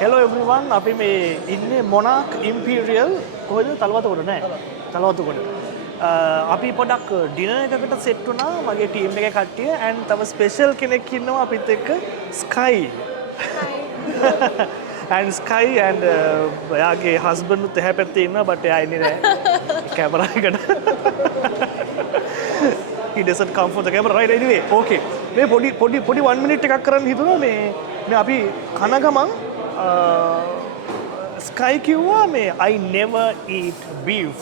Hello everyone. අපි මේ ඉන්නේ Monarch Imperial කොහෙද? තලවතගොඩ නෑ. තලවතගොඩ. අපි පොඩක් ඩිනර් එකකට සෙට් වුණා මගේ ටීම් එකේ කට්ටිය and තව ස්පෙෂල් කෙනෙක් ඉන්නවා අපිත් එක්ක Sky. and Sky and එයාගේ husband උත් එහා පැත්තේ ඉන්නවා but එයා ඉන්නේ නෑ කැමරා එකට. He doesn't come for the camera right anyway. Okay. මේ පොඩි 1 minute එකක් කරන්න හිතුණා මේ අපි කන ගමන් Sky කිව්වා මේ I never eat beef.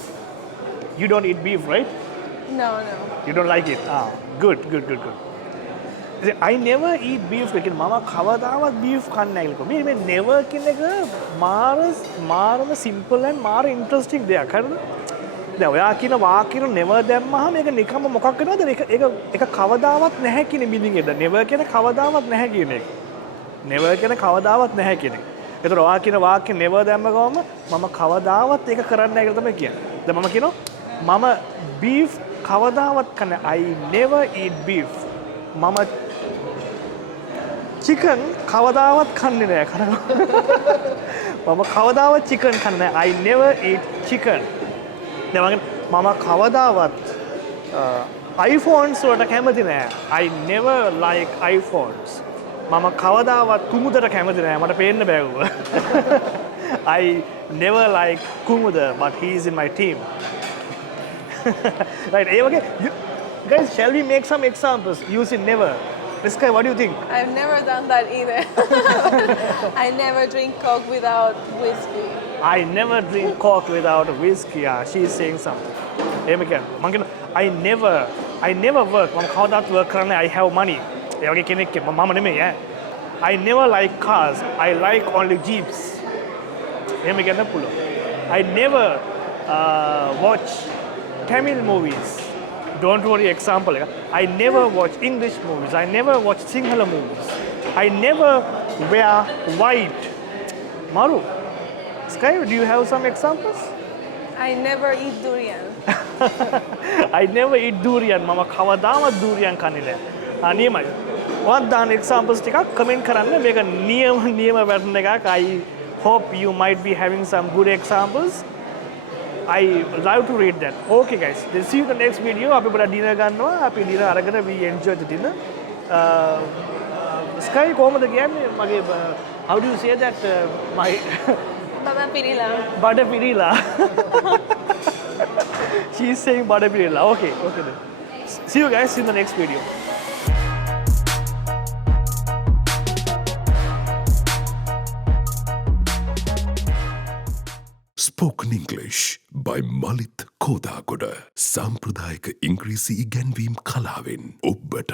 You don't eat beef, right? No. You don't like it? Ah, good. I never eat beef. Because mama කවදාවත් beef කන්නේ නැහැ කියලා. මේ never කියන එක මාරම simple and මාර interesting දෙයක්. හරිද? දැන් ඔයා කියන වාක්‍යෙ never දැම්මහම මේක නිකම්ම මොකක් වෙනවද? ඒක කවදාවත් නැහැ කියන meaning එක. never කියන කවදාවත් නැහැ කියන එක. never කියන කවදාවත් නැහැ කියන එක. ඒතර ඔයා කියන වාක්‍යෙ never දැම්ම ගමන් මම කවදාවත් ඒක කරන්නේ නැහැ කියලා තමයි කියන්නේ. දැන් මම කියනවා මම beef කවදාවත් කන්නේ I never eat beef. මම chicken කවදාවත් කන්නේ නැහැ කරනවා. මම කවදාවත් chicken කන්නේ නැහැ. I never eat chicken. දැන් මම කවදාවත් iPhones වලට කැමති නැහැ. I never like iPhones. මම කවදාවත් කුමුදට කැමති නැහැ. මට පේන්න බෑ ඌව. I never like Kumuda, but he is in my team. Right, okay. Guys, shall we make some examples using never? Sky, what do you think? I've never done that either. I never drink Coke without whiskey. I never drink Coke without whiskey. Yeah, she's saying something. I never work. මම කවදාවත් work කරන්නේ I have money. ඒ වගේ කෙනෙක් මම නෙමෙයි ඈ. I never like cars. I like only jeeps. එහෙම කියන්න පුළුවන්. I never watch Tamil movies. Don't worry, example. I never watch English movies. I never watch Sinhala movies. I never wear white. Maru, Sky, do you have some examples? I never eat durian. I never eat durian. Mama කවදාවත් durian කන්නේ නැහැ. නියමයි. ඔයාත් දාන examples ටිකක් comment කරන්න. මේක නියම pattern එකක්. I hope you might be having some good examples. I love to read that. Okay guys, we'll see you in the next video. අපි පොඩ dinner ගන්නවා. අපි dinner අරගෙන we enjoy the dinner. Sky කොහමද කියන්නේ? මගේ how do you say that my butter pirila. She's saying butter pirila. Okay then. See you guys in the next video. Spoken English by Malith Kodagoda. Sampradayika Ingrisi ඉගැන්වීම් කලාවෙන් ඔබට